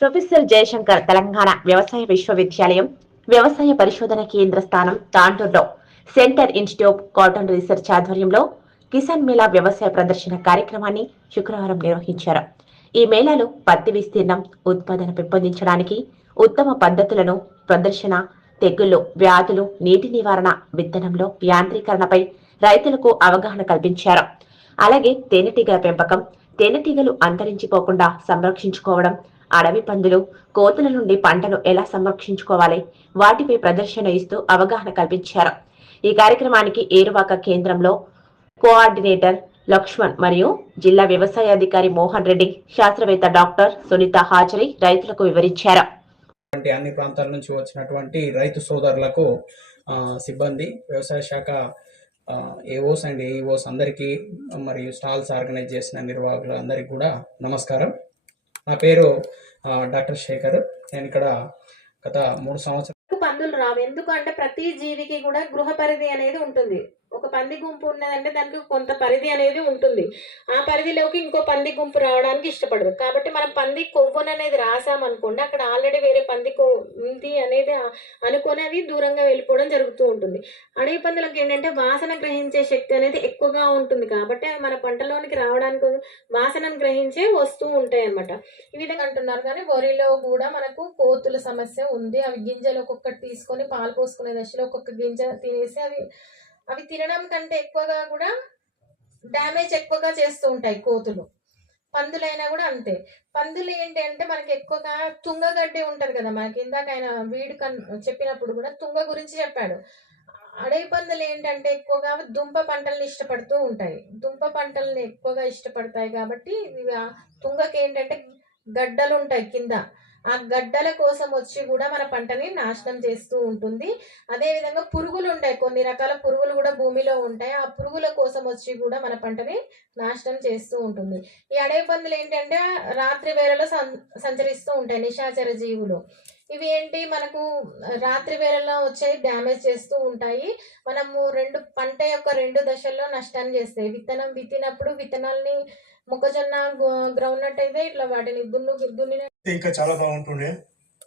Professor Jayashankar Telangana వ్యవసాయ విశ్వవిద్యాలయం వ్యవసాయ పరిశోధన కేంద్ర స్థానం తాండూరులో సెంటర్ ఇన్స్టిట్యూట్ కాటన్ రీసెర్చ్ ఆధ్వర్యంలో కిసాన్ మేళా వ్యవసాయ ప్రదర్శన కార్యక్రమాన్ని శుక్రవారం నిర్వహించారు. ఈ మేళాలో పత్తి విస్తీర్ణం ఉత్పాదన పెంపొందించడానికి ఉత్తమ పద్ధతులను ప్రదర్శన తెగుళ్ళు వ్యాధులు నీటి నివారణ విత్తనంలో యాంత్రీకరణపై రైతులకు అవగాహన కల్పించారు. అలాగే తేనెటీగల పెంపకం తేనెటీగలు అంతరించిపోకుండా సంరక్షించుకోవడం అడవి పందులు కోతుల నుండి పంటను ఎలా సంరక్షించుకోవాలి వాటిపై ప్రదర్శన ఇస్తూ అవగాహన కల్పించారు. ఈ కార్యక్రమానికి ఏరువాక కేంద్రంలో కోఆర్డినేటర్ లక్ష్మణ్ మరియు జిల్లా వ్యవసాయ అధికారి మోహన్ రెడ్డి శాస్త్రవేత్త డాక్టర్ సునీత హాజరై రైతులకు వివరించారు. అన్ని ప్రాంతాల నుంచి వచ్చినటువంటి రైతు సోదరులకు సిబ్బంది వ్యవసాయ శాఖ ఏఓస్ అండ్ ఏఈఓస్ అందరికీ మరియు స్టాల్స్ ఆర్గనైజ్ చేసిన నిర్వాహకులు అందరికీ కూడా నమస్కారం. నా పేరు ఆ, డాక్టర్ శేఖర్. నేను ఇక్కడ గత మూడు సంవత్సరాలు పందులు రావు. ఎందుకు అంటే ప్రతి జీవికి కూడా గృహ పరిధి అనేది ఉంటుంది. ఒక పంది గుంపు ఉన్నదంటే దానికి కొంత పరిధి అనేది ఉంటుంది. ఆ పరిధిలోకి ఇంకో పంది గుంపు రావడానికి ఇష్టపడదు కాబట్టి మనం పంది కొవ్వును అనేది రాసామనుకోండి అక్కడ ఆల్రెడీ వేరే పంది కొవ్వు ఉంది అనేది అనుకొని అవి దూరంగా వెళ్ళిపోవడం జరుగుతూ ఉంటుంది. అడవి పందులకు ఏంటంటే వాసన గ్రహించే శక్తి అనేది ఎక్కువగా ఉంటుంది కాబట్టి అవి మన పంటలోనికి రావడానికి వాసనను గ్రహించే వస్తూ ఉంటాయి అన్నమాట. ఈ విధంగా అంటున్నారు. కానీ వరిలో కూడా మనకు కోతుల సమస్య ఉంది. అవి గింజలు ఒక్కొక్కటి తీసుకొని పాలు పోసుకునే దశలో ఒక్కొక్క గింజ తినేసి అవి అవి తినడం కంటే ఎక్కువగా కూడా డ్యామేజ్ ఎక్కువగా చేస్తూ ఉంటాయి కోతులు. పందులైనా కూడా అంతే. పందులు ఏంటి అంటే మనకి ఎక్కువగా తుంగగడ్డి ఉంటది కదా మనకి ఇందాక ఆయన వీడు కన్ చెప్పినప్పుడు కూడా తుంగ గురించి చెప్పాడు. అడవి పందులు ఏంటంటే ఎక్కువగా దుంప పంటల్ని ఇష్టపడుతూ ఉంటాయి. దుంప పంటల్ని ఎక్కువగా ఇష్టపడతాయి కాబట్టి తుంగకి ఏంటంటే గడ్డలు ఉంటాయి కింద. ఆ గడ్డల కోసం వచ్చి కూడా మన పంటని నాశనం చేస్తూ ఉంటుంది. అదేవిధంగా పురుగులు ఉంటాయి. కొన్ని రకాల పురుగులు కూడా భూమిలో ఉంటాయి. ఆ పురుగుల కోసం వచ్చి కూడా మన పంటని నాశనం చేస్తూ ఉంటుంది. ఈ అడవి పందులు ఏంటంటే రాత్రి వేళలో సంచరిస్తూ ఉంటాయి నిశాచర జీవులు. ఇవి ఏంటి? మనకు రాత్రి వేళల్లో వచ్చే డ్యామేజ్ చేస్తూ ఉంటాయి. మనము రెండు పంట యొక్క రెండు దశల్లో నష్టాన్ని చేస్తాయి విత్తనం విత్తినప్పుడు విత్తనాల్ని మొక్కజొన్న గ్రౌండ్ నట్ అయితే ఇట్లా వాటిని దున్ను దున్నిన ఇంకా చాలా బాగుంటుండే.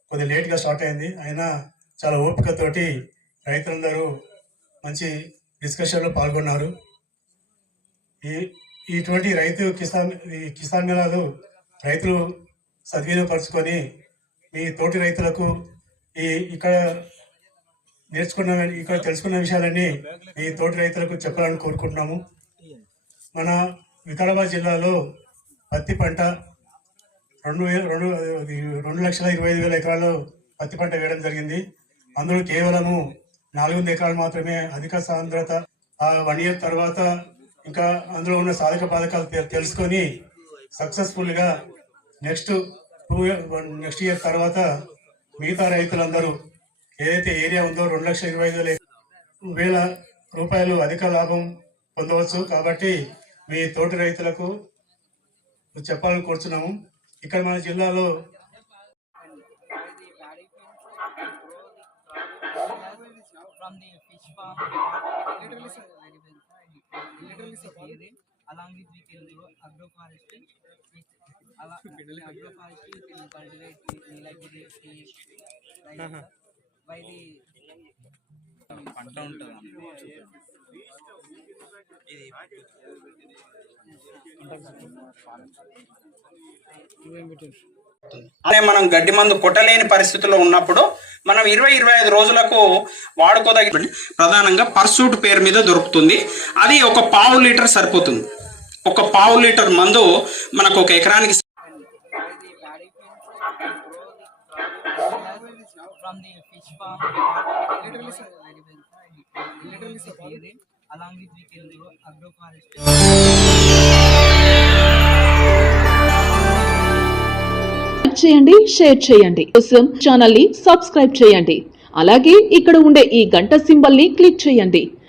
కొద్దిగా లేట్గా స్టార్ట్ అయింది. అయినా చాలా ఓపికతోటి రైతులందరూ మంచి డిస్కషన్లో పాల్గొన్నారు. ఈ ఇటువంటి రైతు కిసాన్ ఈ కిసాన్ మేళాలు రైతులు సద్వినియోగపరుచుకొని మీ తోటి రైతులకు ఈ ఇక్కడ నేర్చుకున్న ఇక్కడ తెలుసుకున్న విషయాలన్నీ మీ తోటి రైతులకు చెప్పాలని కోరుకుంటున్నాము. మన వికారాబాద్ జిల్లాలో పత్తి పంట రెండు వేల రెండు రెండు లక్షల ఇరవై ఐదు వేల ఎకరాల్లో పత్తి పంట వేయడం జరిగింది. అందులో కేవలము నాలుగు వందల ఎకరాలు మాత్రమే అధిక సాంద్రత ఆ వన్ ఇయర్ తర్వాత ఇంకా అందులో ఉన్న సాధక బాధకాలు తెలుసుకొని సక్సెస్ఫుల్గా నెక్స్ట్ టూ నెక్స్ట్ ఇయర్ తర్వాత మిగతా రైతులందరూ ఏదైతే ఏరియా ఉందో రెండు లక్షల ఇరవై ఐదు వేల వేల రూపాయలు అధిక లాభం పొందవచ్చు. కాబట్టి మీ తోటి రైతులకు చెప్పాలని కోరుతున్నాము ఇక్కడ మన జిల్లాలో from the fish farm literally sir. Literally sir. అదే మనం గడ్డి మందు కొట్టలేని పరిస్థితుల్లో ఉన్నప్పుడు మనం ఇరవై ఇరవై ఐదు రోజులకు వాడుకోదగ్గ ప్రధానంగా పర్సూట్ పేరు మీద దొరుకుతుంది. అది ఒక పావు లీటర్ సరిపోతుంది. ఒక పావు లీటర్ మందు మనకు ఒక ఎకరానికి చేయండి షేర్ చేయండి. ఛానల్ని సబ్స్క్రైబ్ చేయండి. అలాగే ఇక్కడ ఉండే ఈ గంట సింబల్ని క్లిక్ చేయండి.